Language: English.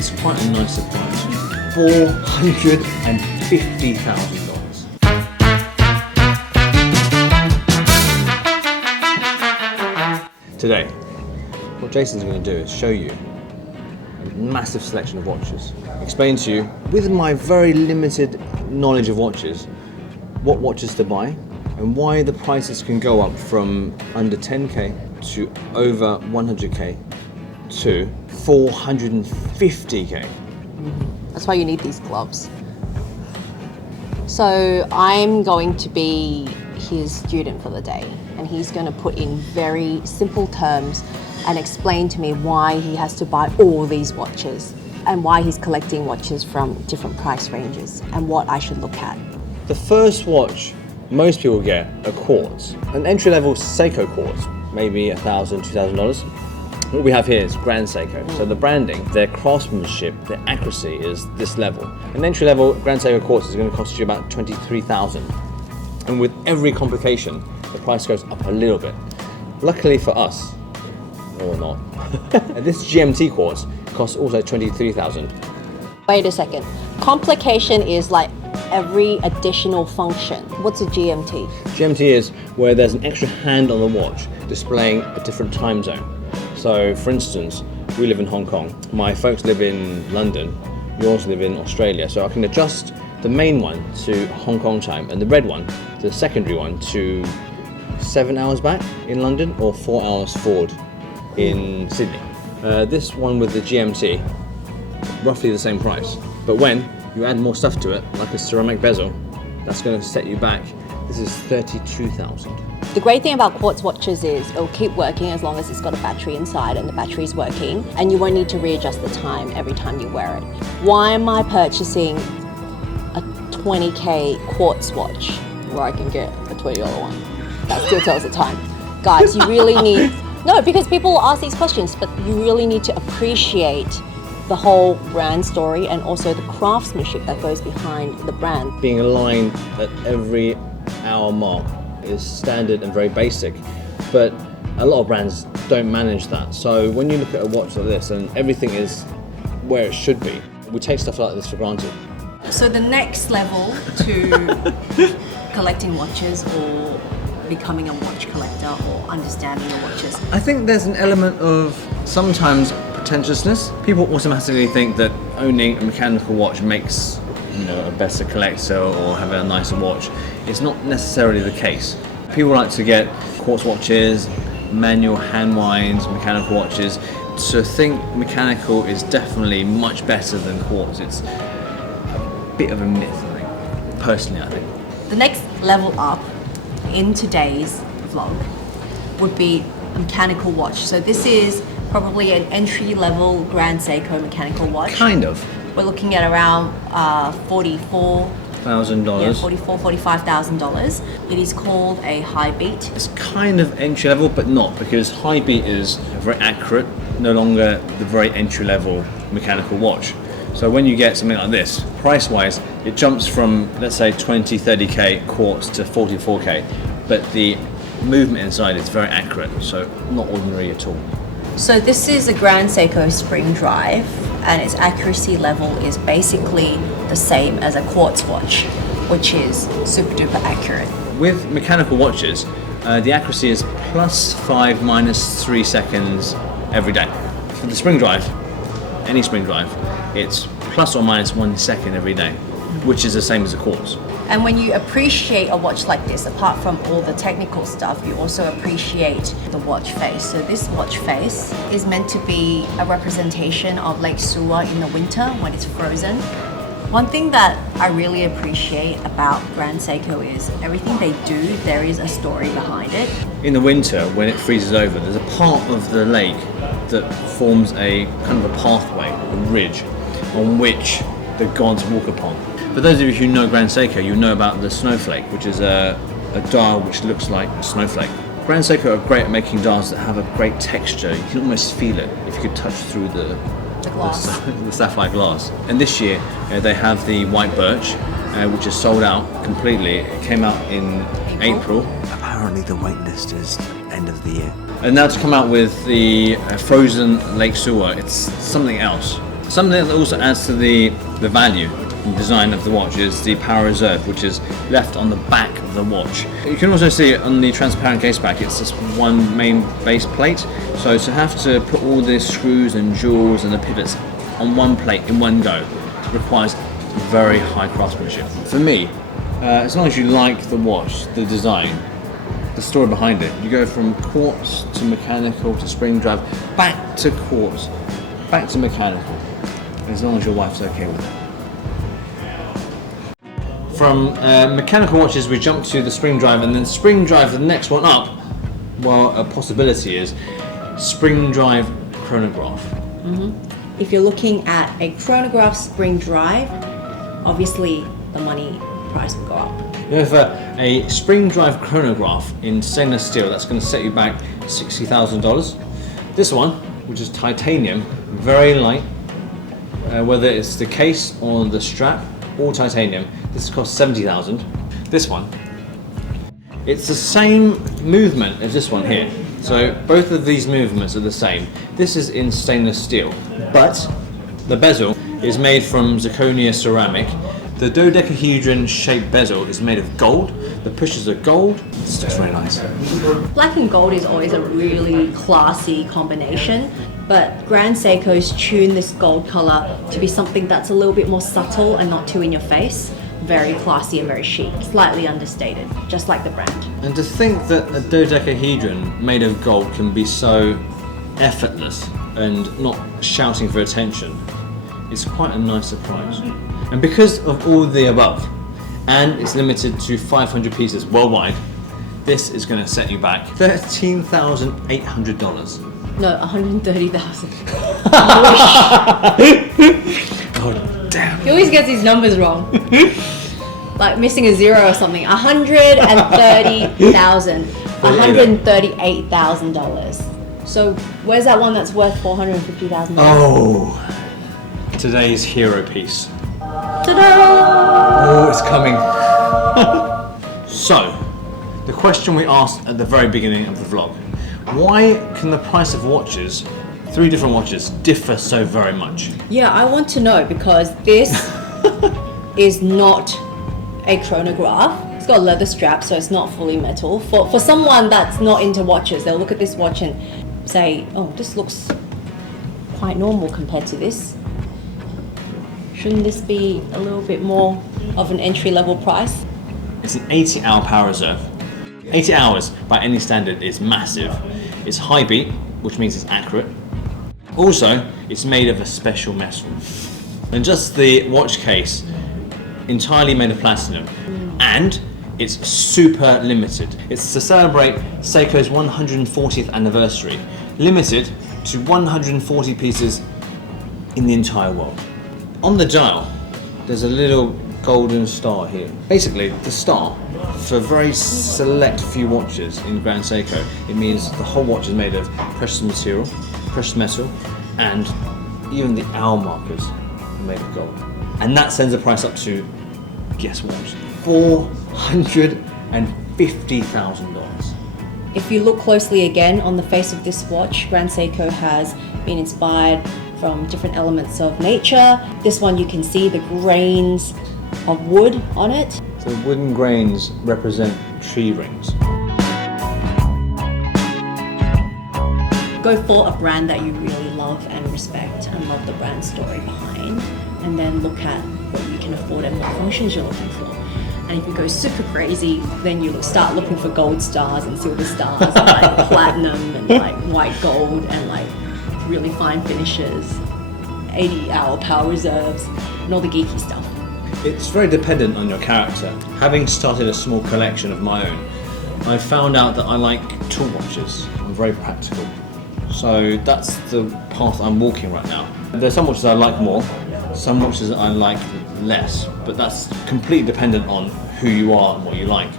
is quite a nice surprise. $450,000. Today, what Jason's going to do is show you a massive selection of watches. Explain to you, with my very limited knowledge of watches, what watches to buy and why the prices can go up from under 10k to over 100k to 450k. That's why you need these gloves. So I'm going to be his student for the day, and he's going to put in very simple terms and explain to me why he has to buy all these watches and why he's collecting watches from different price ranges and what I should look at. The first watch most people get a Quartz, an entry-level Seiko Quartz, maybe $1,000, $2,000. What we have here is Grand Seiko. So the branding, their craftsmanship, their accuracy is this level. An entry-level Grand Seiko Quartz is going to cost you about $23,000. And with every complication, the price goes up a little bit. Luckily for us, or not, this GMT Quartz costs also $23,000. Wait a second. Complication is like every additional function. What's a GMT? GMT is where there's an extra hand on the watch displaying a different time zone. So for instance, we live in Hong Kong. My folks live in London. Yours live in Australia. So I can adjust the main one to Hong Kong time and the red one, the secondary one, to 7 hours back in London or 4 hours forward in Sydney. This one with the GMT, roughly the same price. But when you add more stuff to it, like a ceramic bezel, that's going to set you back. This is $32,000. The great thing about Quartz watches is it'll keep working as long as it's got a battery inside and the battery's working, and you won't need to readjust the time every time you wear it. Why am I purchasing a 20k Quartz watch where I can get a $20 one that still tells the time? Guys, you really need, no, because people will ask these questions, but you really need to appreciate the whole brand story and also the craftsmanship that goes behind the brand. Being aligned at every hour mark is standard and very basic, but a lot of brands don't manage that. So when you look at a watch like this and everything is where it should be, we take stuff like this for granted. So the next level to collecting watches or becoming a watch collector or understanding your watches? I think there's an element of sometimes pretentiousness. People automatically think that owning a mechanical watch makes a better collector or have a nicer watch. It's not necessarily the case. People like to get Quartz watches, manual hand winds, mechanical watches. So I think mechanical is definitely much better than Quartz. It's a bit of a myth, I think. Personally, I think. The next level up in today's vlog would be a mechanical watch. So this is probably an entry-level Grand Seiko mechanical watch. Kind of. We're looking at around $44,000. Yeah, $45,000. It is called a high beat. It's kind of entry level, but not, because high beat is very accurate, no longer the very entry level mechanical watch. So when you get something like this, price-wise, it jumps from, let's say, 20, 30k Quartz to 44k, but the movement inside is very accurate, so not ordinary at all. So this is a Grand Seiko spring drive, and its accuracy level is basically the same as a Quartz watch, which is super duper accurate. With mechanical watches, the accuracy is +5, -3 seconds every day. For the spring drive, any spring drive, it's ±1 second every day, which is the same as a Quartz. And when you appreciate a watch like this, apart from all the technical stuff, you also appreciate the watch face. So this watch face is meant to be a representation of Lake Suwa in the winter when it's frozen. One thing that I really appreciate about Grand Seiko is everything they do, there is a story behind it. In the winter, when it freezes over, there's a part of the lake that forms a kind of a pathway, a ridge, on which the gods walk upon. For those of you who know Grand Seiko, you know about the snowflake, which is a dial which looks like a snowflake. Grand Seiko are great at making dials that have a great texture. You can almost feel it if you could touch through the glass. The sapphire glass. And this year they have the white birch, which is sold out completely. It came out in April. Apparently the wait list is end of the year. And now to come out with the frozen Lake Suwa, it's something else. Something that also adds to the value and design of the watch is the power reserve, which is left on the back of the watch. You can also see on the transparent case back, it's just one main base plate. So to have to put all the screws and jewels and the pivots on one plate in one go requires very high craftsmanship. For me, as long as you like the watch, the design, the story behind it, you go from quartz to mechanical to spring drive, back to quartz, back to mechanical, as long as your wife's okay with it. From mechanical watches we jump to the spring drive, and then spring drive, the next one up, well, a possibility is spring drive chronograph. If you're looking at a chronograph spring drive, obviously the money price will go up. You know, for a spring drive chronograph in stainless steel, that's going to set you back $60,000. This one, which is titanium, very light, whether it's the case or the strap, all titanium, this costs $70,000. This one, it's the same movement as this one here. So both of these movements are the same. This is in stainless steel, but the bezel is made from zirconia ceramic. The dodecahedron shaped bezel is made of gold. The pushes are gold. It's just very nice. Black and gold is always a really classy combination, but Grand Seiko's tuned this gold color to be something that's a little bit more subtle and not too in your face. Very classy and very chic, slightly understated, just like the brand. And to think that a dodecahedron made of gold can be so effortless and not shouting for attention, it's quite a nice surprise. And because of all the above, and it's limited to 500 pieces worldwide, this is going to set you back $13,800. No, 130,000. Oh damn! He always gets his numbers wrong. Like missing a zero or something. 130,000. $138,000. So where's that one that's worth $450,000? Oh, today's hero piece. Ta-da! Oh, it's coming. So, the question we asked at the very beginning of the vlog: why can the price of watches, 3 different watches, differ so very much? Yeah, I want to know, because this is not a chronograph. It's got a leather strap, so it's not fully metal. For someone that's not into watches, they'll look at this watch and say, oh, this looks quite normal compared to this. Shouldn't this be a little bit more of an entry-level price? It's an 80-hour power reserve. 80 hours by any standard is massive. It's high beat, which means it's accurate. Also, it's made of a special metal. And just the watch case, entirely made of platinum. And it's super limited. It's to celebrate Seiko's 140th anniversary. Limited to 140 pieces in the entire world. On the dial, there's a little golden star here. Basically, the star, for a very select few watches in Grand Seiko, it means the whole watch is made of precious material, precious metal, and even the hour markers are made of gold. And that sends the price up to, guess what, $450,000. If you look closely again on the face of this watch, Grand Seiko has been inspired from different elements of nature. This one, you can see the grains of wood on it. So wooden grains represent tree rings. Go for a brand that you really love and respect and love the brand story behind, and then look at what you can afford and what functions you're looking for. And if you go super crazy, then you start looking for gold stars and silver stars and like platinum and like white gold and like really fine finishes, 80-hour power reserves, and all the geeky stuff. It's very dependent on your character. Having started a small collection of my own, I found out that I like tool watches. I'm very practical. So that's the path I'm walking right now. There's some watches I like more, some watches that I like less, but that's completely dependent on who you are and what you like.